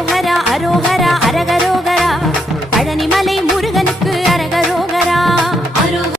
அரோஹரா அரோஹரா அரகரோகரா. பழனிமலை